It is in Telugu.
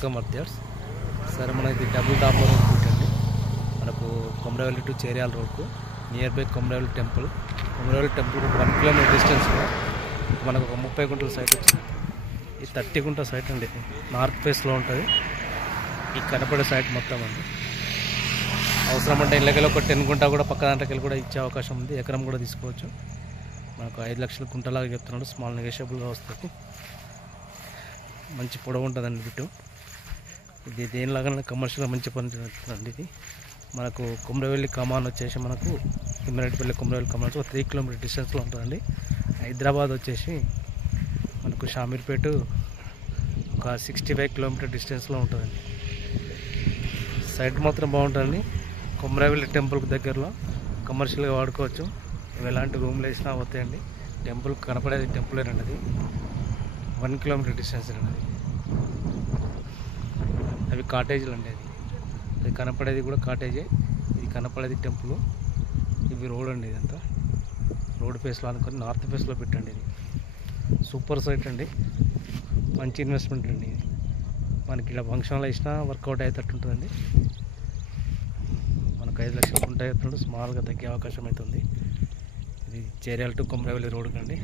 వెల్కమ్ వర్దర్స్. సరే, మన ఇది డబుల్ డాంబర్ రోడ్ అండి. మనకు కొమరవెల్లి టు చేర్యాల రోడ్కు near by Komaravelli temple. Komaravelli temple 1 kilometre డిస్టెన్స్లో మనకు ఒక 30 గుంటల సైట్ వచ్చింది. ఈ 30 గుంటల సైట్ అండి. నార్త్ ఫేస్లో ఉంటుంది. ఈ కనపడే సైట్ మొత్తం అండి. అవసరం అంటే ఇళ్ళకెళ్ళి ఒక 10 గుంట కూడా పక్క దాంట్లోకి కూడా ఇచ్చే అవకాశం ఉంది. ఎకరం కూడా తీసుకోవచ్చు. మనకు 5 లక్షల గుంటలాగా చెప్తున్నాడు. స్మాల్ నెగోషియబుల్గా వస్తుంది. మంచి పొడవు ఉంటుందండి బిట్టు. ఇది దేనిలాగా కమర్షియల్గా మంచి పని చేస్తుందండి. ఇది మనకు కొమరవెల్లి కమాన్ వచ్చేసి మనకు తిమ్మిరెడ్డిపల్లి కొమరవెల్లి కమాన్ ఒక 3 కిలోమీటర్ డిస్టెన్స్లో ఉంటుందండి. హైదరాబాద్ వచ్చేసి మనకు షామీర్పేట ఒక 65 కిలోమీటర్ డిస్టెన్స్లో ఉంటుందండి. సైట్ మాత్రం బాగుంటుందండి. కొమరవెల్లి టెంపుల్కి దగ్గరలో కమర్షియల్గా వాడుకోవచ్చు. ఎలాంటి రూమ్లు వేసినా అవుతాయండి. టెంపుల్ కనపడేది టెంపులేనండి. అది 1 కిలోమీటర్ డిస్టెన్స్ అండి. అవి కాటేజీలు అండి. అది కనపడేది కూడా కాటేజే. ఇది కనపడేది టెంపుల్. ఇవి రోడ్ అండి. ఇదంతా రోడ్ ఫేస్లో అనుకొని నార్త్ ఫేస్లో పెట్టండి. ఇది సూపర్ సైట్ అండి. మంచి ఇన్వెస్ట్మెంట్ అండి. ఇది మనకి ఇలా ఫంక్షన్లో ఇచ్చినా వర్కౌట్ అయ్యేటట్టు ఉంటుందండి. మనకు 5 లక్షలు ఉంటాయి. స్మాల్గా తగ్గే అవకాశం అవుతుంది. ఇది చేర్యాల టు కొమరవెల్లి రోడ్ కండి.